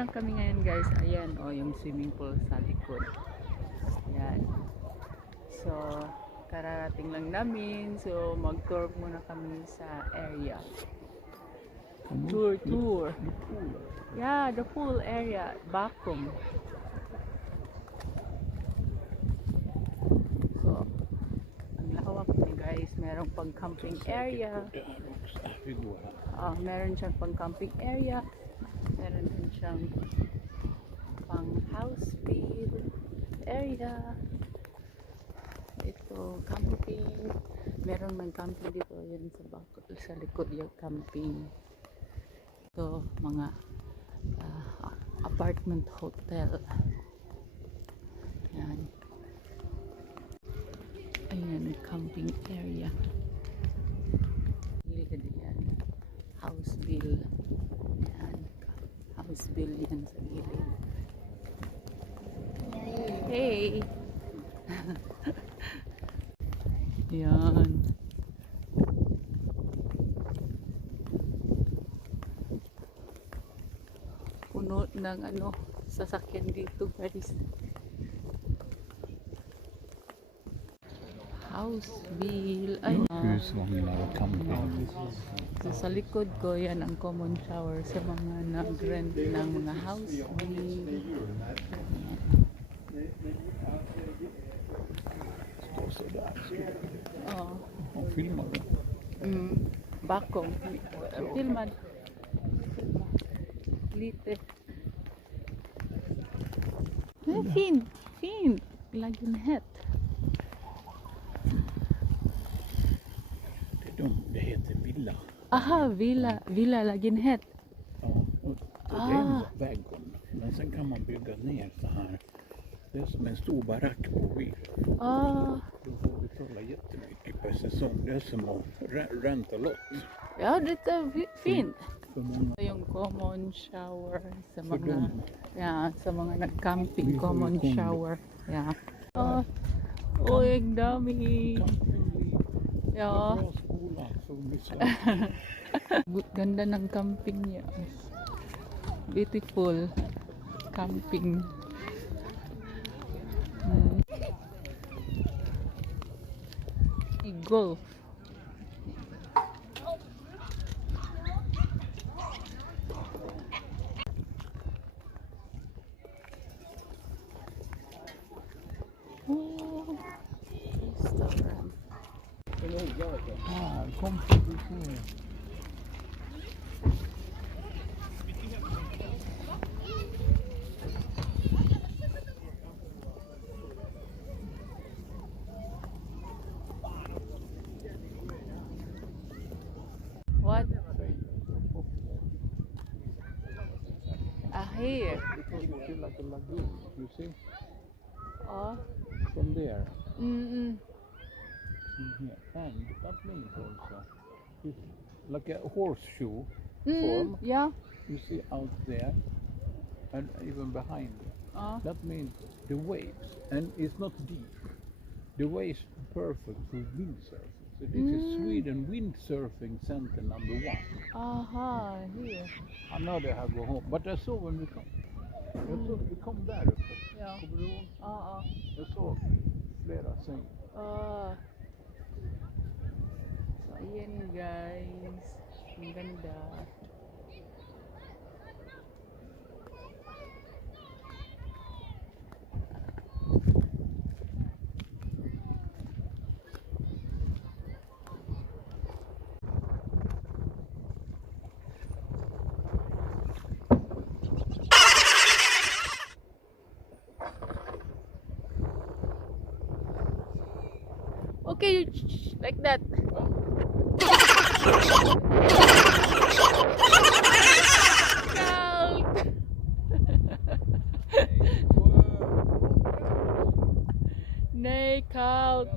na kami ngayon guys. Ayan, oh, yung swimming pool sa likod. Ayan. So, kararating lang namin. So, mag-tour muna kami sa area. Tour. Yeah, the pool area. Bakum. So, ang lawak niya guys. Merong pang-camping area. Meron siyang pang-camping area. Meron din siyang pang-house build area. Ito, camping. Meron man camping dito. Yan sa likod yung camping. Ito, mga apartment hotel. Yan. Ayan, camping area. Gilid yan. House build. Yan. House build yan sa gilid. Hey! Yan. Puno ng sasakyan dito guys. House bill. Ay, sa likod ko yan ang common shower sa mga nag-rent ng mga house bill. Filmar du? Bakom. Filmad. Lite. Fint. Lägenhet. Det heter villa. Aha, villa lägenhet. Ja, och det är en väggon. Men sen kan man bygga ner så här. Det är som en stor barack på vid. Då får vi betala jättemycket per säsong. Det är som att renta lott. Ja, det är fint. Yung common shower sa mga nag-camping common shower. Yeah. Ang dami. Ja. Ganda ng camping niya. Beautiful camping. Golf. Restaurant. Kom till What? Here. Because you feel like a lagoon, you see? From there. Mm-mm. Here. And that means also, it's like a horseshoe form. Yeah. You see out there, and even behind it. That means the waves, and it's not deep. The waves are perfect for windsurfing. So this is Sweden windsurfing center number 1. Aha, here. I know they have go home, but I saw when we come. Vi kom där uppe. Ja. Kommer du ihåg? Jag såg flera säng. So, ayan guys. Ang ganda. Okay, like that. Nej, kallt.